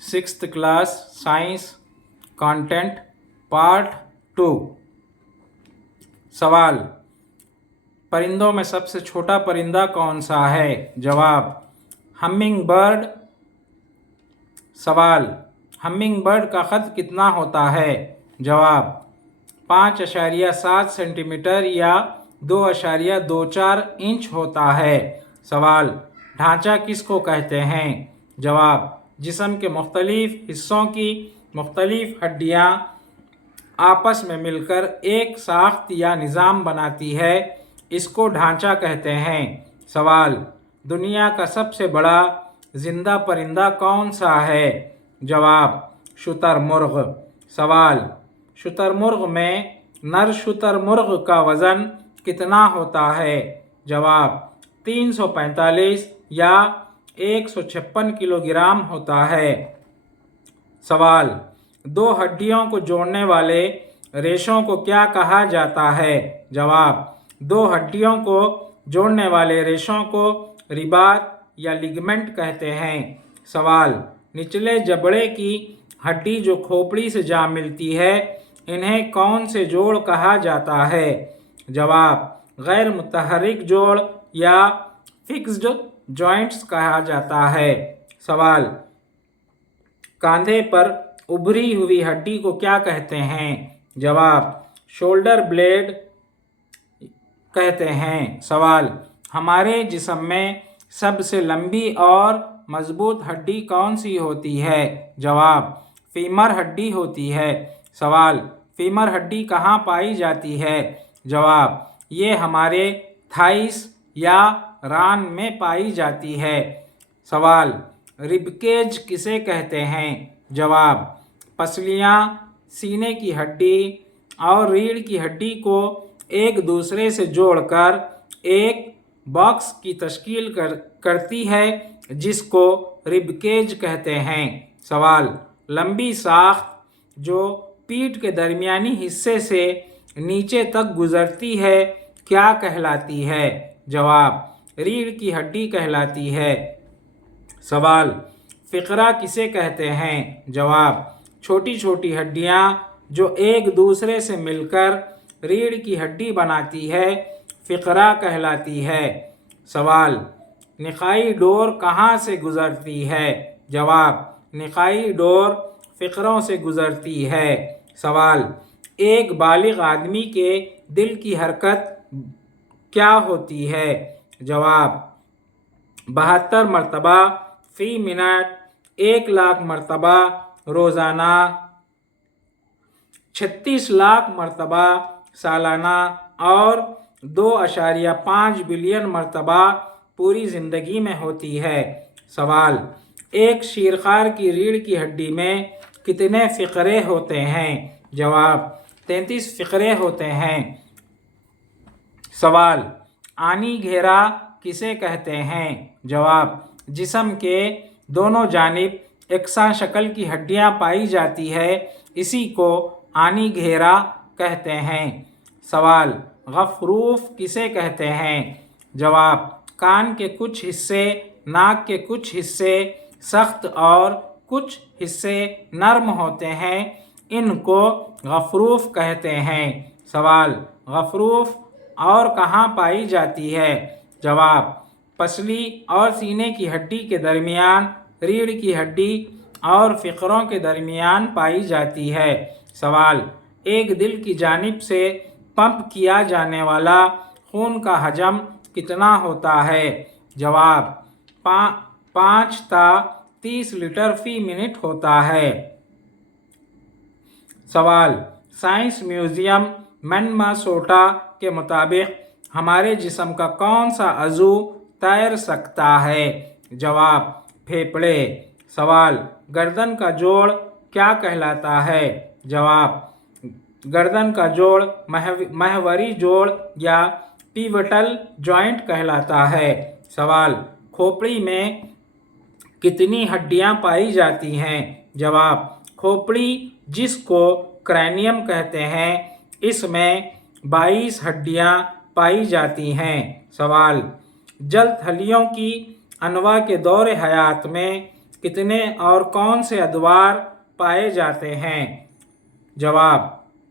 Sixth class science content part 2। सवाल, परिंदों में सबसे छोटा परिंदा कौन सा है? जवाब, हमिंग बर्ड। सवाल, हमिंग बर्ड का कद कितना होता है? जवाब, 5.7 सेंटीमीटर या 2.24 इंच होता है। सवाल, ढांचा किसको कहते हैं? जवाब, जिस्म के मुख्तलिफ हिस्सों की मुख्तलिफ हड्डियाँ आपस में मिलकर एक साख्त या निज़ाम बनाती है, इसको ढांचा कहते हैं। सवाल, दुनिया का सबसे बड़ा जिंदा परिंदा कौन सा है? जवाब, शुतुरमुर्ग। सवाल, शुतुरमुर्ग में नर शुतुरमुर्ग का वज़न कितना होता है? जवाब, 345 या 156 किलोग्राम होता है। सवाल, दो हड्डियों को जोड़ने वाले रेशों को क्या कहा जाता है? जवाब, दो हड्डियों को जोड़ने वाले रेशों को रिबात या लिगमेंट कहते हैं। सवाल, निचले जबड़े की हड्डी जो खोपड़ी से जा मिलती है, इन्हें कौन से जोड़ कहा जाता है? जवाब, गैर मुतहर्रिक जोड़ या फिक्स्ड जॉइंट्स कहा जाता है। सवाल, कंधे पर उभरी हुई हड्डी को क्या कहते हैं? जवाब, शोल्डर ब्लेड कहते हैं। सवाल, हमारे जिस्म में सबसे लंबी और मजबूत हड्डी कौन सी होती है? जवाब, फीमर हड्डी होती है। सवाल, फीमर हड्डी कहाँ पाई जाती है? जवाब, ये हमारे थाइस या रान में पाई जाती है। सवाल, रिबकेज किसे कहते हैं? जवाब, पसलियाँ, सीने की हड्डी और रीढ़ की हड्डी को एक दूसरे से जोड़कर एक बॉक्स की तश्कील करती है, जिसको रिबकेज कहते हैं। सवाल, लंबी साख्त जो पीठ के दरमियानी हिस्से से नीचे तक गुजरती है, क्या कहलाती है? जवाब, रीढ़ की हड्डी कहलाती है। सवाल, फ़िक़रा किसे कहते हैं? जवाब, छोटी छोटी हड्डियाँ जो एक दूसरे से मिलकर रीढ़ की हड्डी बनाती है, फ़िक़रा कहलाती है। सवाल, निकाई डोर कहाँ से गुज़रती है? जवाब, निकाई डोर फ़िक़रों से गुज़रती है। सवाल, एक बालिग़ आदमी के दिल की हरकत क्या होती है? जवाब, 72 मरतबा फ़ी मिनट, 1,00,000 मरतबा रोज़ाना, 36 लाख मरतबा सालाना और 2.5 बिलियन मरतबा पूरी ज़िंदगी में होती है। सवाल, एक शीरखार की रीढ़ की हड्डी में कितने फ़िक़रे होते हैं? जवाब, 33 फ़िक़रे होते हैं। सवाल, आनी घेरा किसे कहते हैं? जवाब, जिस्म के दोनों जानिब यकसा शक्ल की हड्डियाँ पाई जाती है, इसी को आनी घेरा कहते हैं। सवाल, गफ़रूफ़ किसे कहते हैं? जवाब, कान के कुछ हिस्से, नाक के कुछ हिस्से सख्त और कुछ हिस्से नरम होते हैं, इनको गफ़रूफ़ कहते हैं। सवाल, गफ़रूफ़ और कहाँ पाई जाती है? जवाब, पसली और सीने की हड्डी के दरमियान, रीढ़ की हड्डी और फ़िक़रों के दरमियान पाई जाती है। सवाल, एक दिल की जानिब से पंप किया जाने वाला खून का हजम कितना होता है? जवाब, 5 ता 30 लीटर फ़ी मिनट होता है। सवाल, साइंस म्यूज़ियम मिनेसोटा के मुताबिक हमारे जिस्म का कौन सा अज़ू तैर सकता है? जवाब, फेफड़े। सवाल, गर्दन का जोड़ क्या कहलाता है? जवाब, गर्दन का जोड़ महवरी जोड़ या पिवटल जॉइंट कहलाता है। सवाल, खोपड़ी में कितनी हड्डियाँ पाई जाती हैं? जवाब, खोपड़ी जिसको क्रैनियम कहते हैं, इसमें 22 हड्डियाँ पाई जाती हैं। सवाल, जल थलियों की अनवा के दौर हयात में کتنے اور کون سے ادوار پائے جاتے ہیں؟ جواب: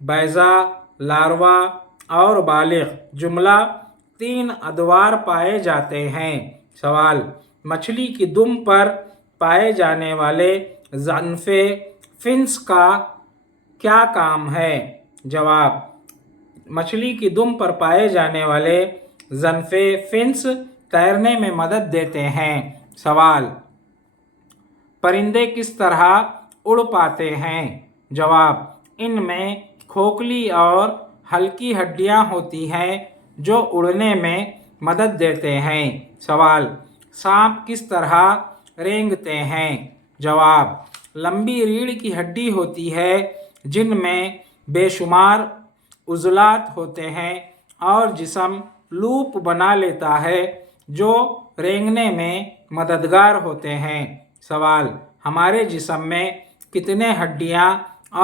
بیضہ، لاروا اور بالغ جملہ 3 ادوار پائے جاتے ہیں۔ سوال: مچھلی کی دم پر پائے جانے والے زنفے فنس کا کیا کام ہے؟ جواب: مچھلی کی دم پر پائے جانے والے زنفے فنس تیرنے میں مدد دیتے ہیں۔ سوال: پرندے کس طرح اڑ پاتے ہیں؟ جواب: ان میں کھوکھلی اور ہلکی ہڈیاں ہوتی ہیں جو اڑنے میں مدد دیتے ہیں۔ سوال: سانپ کس طرح رینگتے ہیں؟ جواب: لمبی ریڑھ کی ہڈی ہوتی ہے جن میں بے شمار عضلات ہوتے ہیں اور جسم لوپ بنا لیتا ہے جو رینگنے میں مددگار ہوتے ہیں۔ سوال: ہمارے جسم میں کتنے ہڈیاں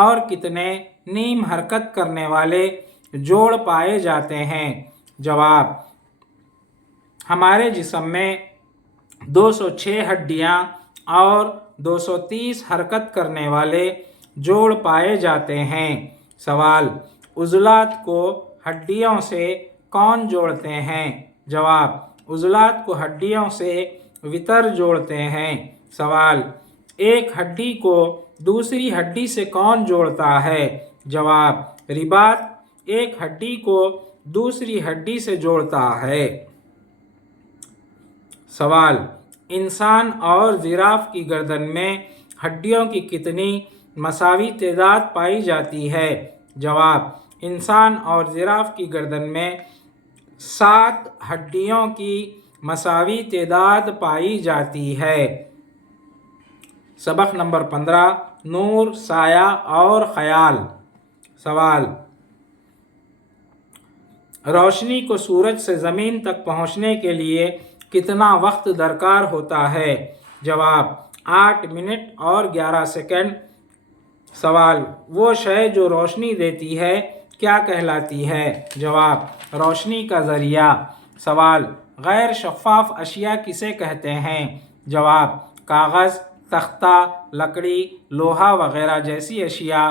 اور کتنے نیم حرکت کرنے والے جوڑ پائے جاتے ہیں؟ جواب: ہمارے جسم میں 206 ہڈیاں اور 230 حرکت کرنے والے جوڑ پائے جاتے ہیں۔ سوال: عضلات کو ہڈیوں سے کون جوڑتے ہیں؟ جواب: عضلات کو ہڈیوں سے وتر جوڑتے ہیں۔ سوال: ایک ہڈی کو دوسری ہڈی سے کون جوڑتا ہے؟ جواب: رباط ایک ہڈی کو دوسری ہڈی سے جوڑتا ہے۔ سوال: انسان اور جراف کی گردن میں ہڈیوں کی کتنی مساوی تعداد پائی جاتی ہے؟ جواب: انسان اور جراف کی گردن میں 7 ہڈیوں کی مساوی تعداد پائی جاتی ہے۔ سبق نمبر 15 نور، سایہ اور خیال۔ سوال: روشنی کو سورج سے زمین تک پہنچنے کے لیے کتنا وقت درکار ہوتا ہے؟ جواب: 8 منٹ اور 11 سیکنڈ۔ سوال: وہ شے جو روشنی دیتی ہے کیا کہلاتی ہے؟ جواب: روشنی کا ذریعہ۔ سوال: غیر شفاف اشیاء کسے کہتے ہیں؟ جواب: کاغذ، تختہ، لکڑی، لوہا وغیرہ جیسی اشیاء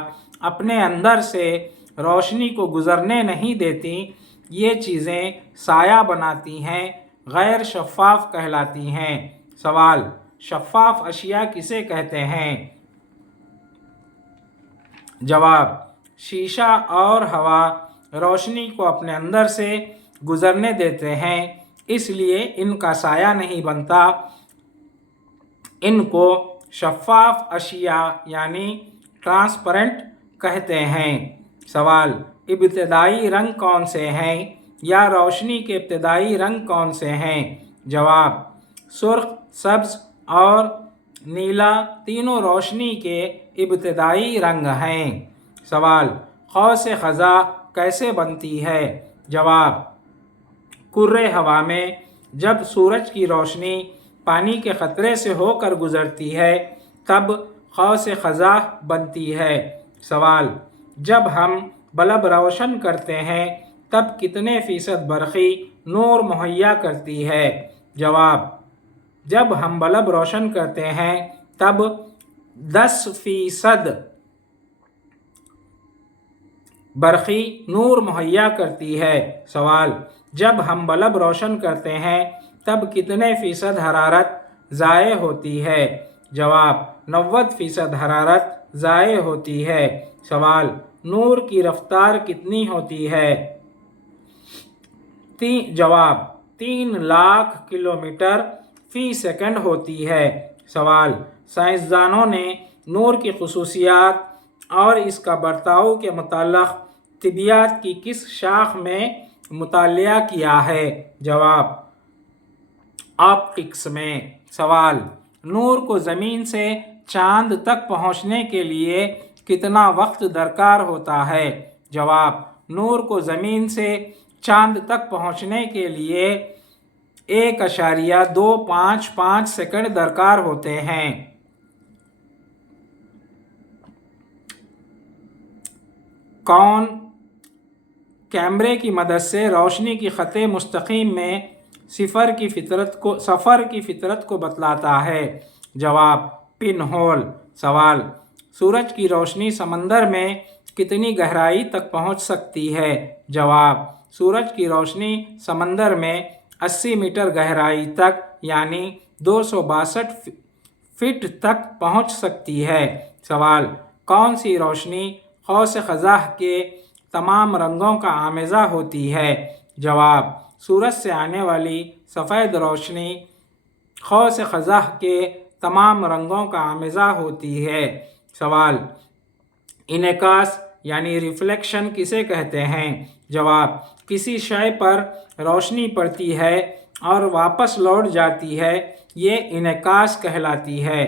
اپنے اندر سے روشنی کو گزرنے نہیں دیتی، یہ چیزیں سایہ بناتی ہیں، غیر شفاف کہلاتی ہیں۔ سوال: شفاف اشیاء کسے کہتے ہیں؟ جواب: شیشہ اور ہوا روشنی کو اپنے اندر سے گزرنے دیتے ہیں، اس لیے ان کا سایہ نہیں بنتا۔ ان کو شفاف اشیاء یعنی ٹرانسپیرنٹ کہتے ہیں۔ سوال: ابتدائی رنگ کون سے ہیں یا روشنی کے ابتدائی رنگ کون سے ہیں؟ جواب: سرخ، سبز اور نیلا تینوں روشنی کے ابتدائی رنگ ہیں۔ سوال: قوس قزح کیسے بنتی ہے؟ جواب: کرۂ ہوا میں جب سورج کی روشنی پانی کے قطرے سے ہو کر گزرتی ہے تب قوس قزح بنتی ہے۔ سوال: جب ہم بلب روشن کرتے ہیں تب کتنے فیصد برقی نور مہیا کرتی ہے؟ جواب: جب ہم بلب روشن کرتے ہیں تب 10% برقی نور مہیا کرتی ہے۔ سوال: جب ہم بلب روشن کرتے ہیں تب کتنے فیصد حرارت ضائع ہوتی ہے؟ جواب: 90% حرارت ضائع ہوتی ہے۔ سوال: نور کی رفتار کتنی ہوتی ہے؟ جواب: 3 لاکھ کلومیٹر فی سیکنڈ ہوتی ہے۔ سوال: سائنسدانوں نے نور کی خصوصیات اور اس کا برتاؤ کے متعلق طبیعیات کی کس شاخ میں مطالعہ کیا ہے؟ جواب: آپٹکس میں۔ سوال: نور کو زمین سے چاند تک پہنچنے کے لیے کتنا وقت درکار ہوتا ہے؟ جواب: نور کو زمین سے چاند تک پہنچنے کے لیے 1.255 سیکنڈ درکار ہوتے ہیں۔ کون کیمرے کی مدد سے روشنی کی خط مستقیم میں سفر کی فطرت کو بتلاتا ہے؟ جواب: पिन होल। सवाल, सूरज की रोशनी समंदर में कितनी गहराई तक पहुंच सकती है? जवाब, सूरज की रोशनी समंदर में 80 मीटर गहराई तक यानी 262 फीट तक पहुंच सकती है। सवाल, कौन सी रोशनी कौस क़ज़ाह के तमाम रंगों का आमेज़ा होती है? जवाब, सूरज से आने वाली सफ़ेद रोशनी कौस क़ज़ाह के तमाम रंगों का आमेज़ा होती है। सवाल, इनेकास यानी रिफ्लेक्शन किसे कहते हैं? जवाब, किसी शय पर रोशनी पड़ती है और वापस लौट जाती है, ये इनेकास कहलाती है।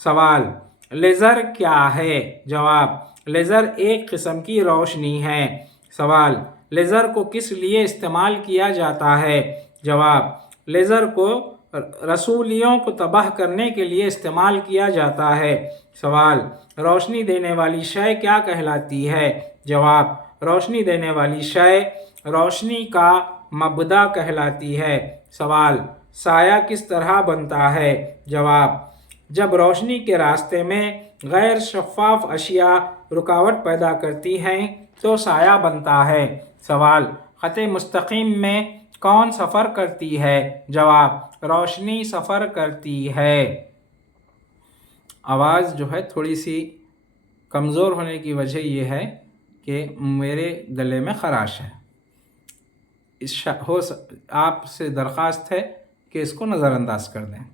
सवाल, लेज़र क्या है? जवाब, लेज़र एक किस्म की रोशनी है। सवाल, लेज़र को किस लिए इस्तेमाल किया जाता है? जवाब, लेज़र को रसूलियों को तबाह करने के लिए इस्तेमाल किया जाता है। सवाल, रोशनी देने वाली शय क्या कहलाती है? जवाब, रोशनी देने वाली शय रोशनी का मबदा कहलाती है। सवाल, साया किस तरह बनता है? जवाब, जब रोशनी के रास्ते में गैर शफ़ाफ अशिया रुकावट पैदा करती हैं तो साया बनता है। सवाल, ख़त मुस्तक़ीम में कौन सफ़र करती है? जवाब, रोशनी सफ़र करती है। आवाज़ जो है थोड़ी सी कमज़ोर होने की वजह यह है कि मेरे गले में ख़राश है। आपसे दरख्वास्त है कि इसको नज़रअंदाज कर दें।